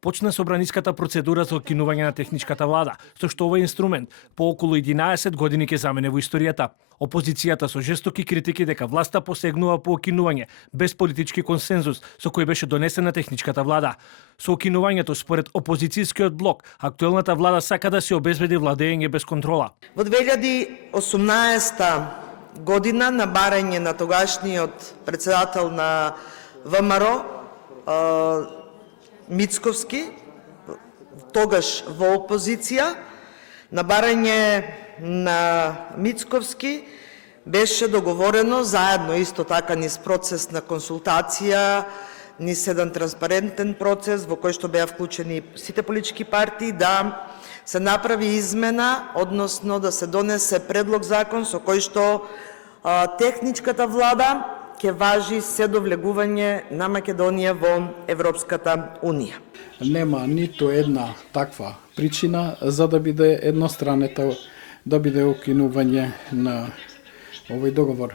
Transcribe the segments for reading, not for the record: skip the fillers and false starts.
Почна собраниската процедура за окинување на техничката влада, со што овој инструмент по околу 11 години ќе замене во историјата. Опозицијата со жестоки критики дека власта посегнува по окинување без политички консензус со кој беше донесена техничката влада. Со окинувањето според опозицијскиот блок, актуелната влада сака да се обезбеди владење без контрола. Во 2018 година на барање на тогашниот председател на ВМРО Мицковски, тогаш во опозиција, на барање на Мицковски беше договорено заедно исто така низ процес на консултација, низ еден транспарентен процес во кој што беа вклучени сите политички партии, да се направи измена, односно да се донесе предлог закон со кој што техничката влада ќе важи се до влегување на Македонија во Европската Унија. Нема ниту една таква причина за да биде едностранета, да биде окинување на овој договор.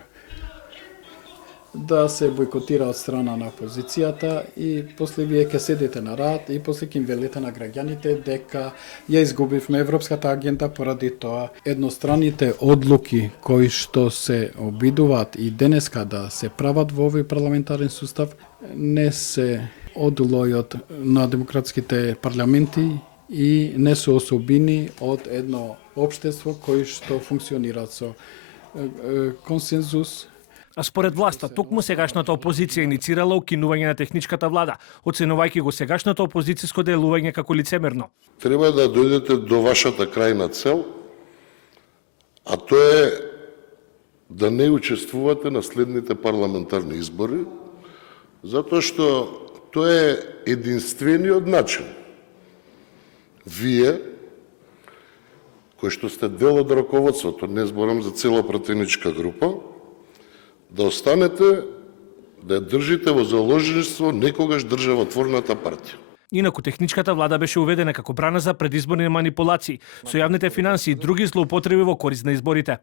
Да се бойкотира од страна на опозицијата и после вие ќе седите на рад и после ќе им велите на граѓаните дека ја изгубивме европската агенда поради тоа едностранните одлуки кои што се обидуваат и денеска да се прават во овој парламентарен сустав не се од лојот на демократските парламенти и не се особини од едно општество кој што функционира со консензус. А според власта, токму сегашната опозиција иницирала окинување на техничката влада, оценувајќи го сегашното опозицијско делување како лицемерно. Треба да дојдете до вашата крајна цел, а тоа е да не учествувате на следните парламентарни избори, затоа што тоа е единствениот начин. Вие, кои што сте дел од раководството, не зборам за цела пратеничка група, да останете, да ја држите во заложничество некогаш државотворната партија. Инаку техничката влада беше уведена како брана за предизборни манипулации со јавните финансии и други злоупотреби во корист на изборите.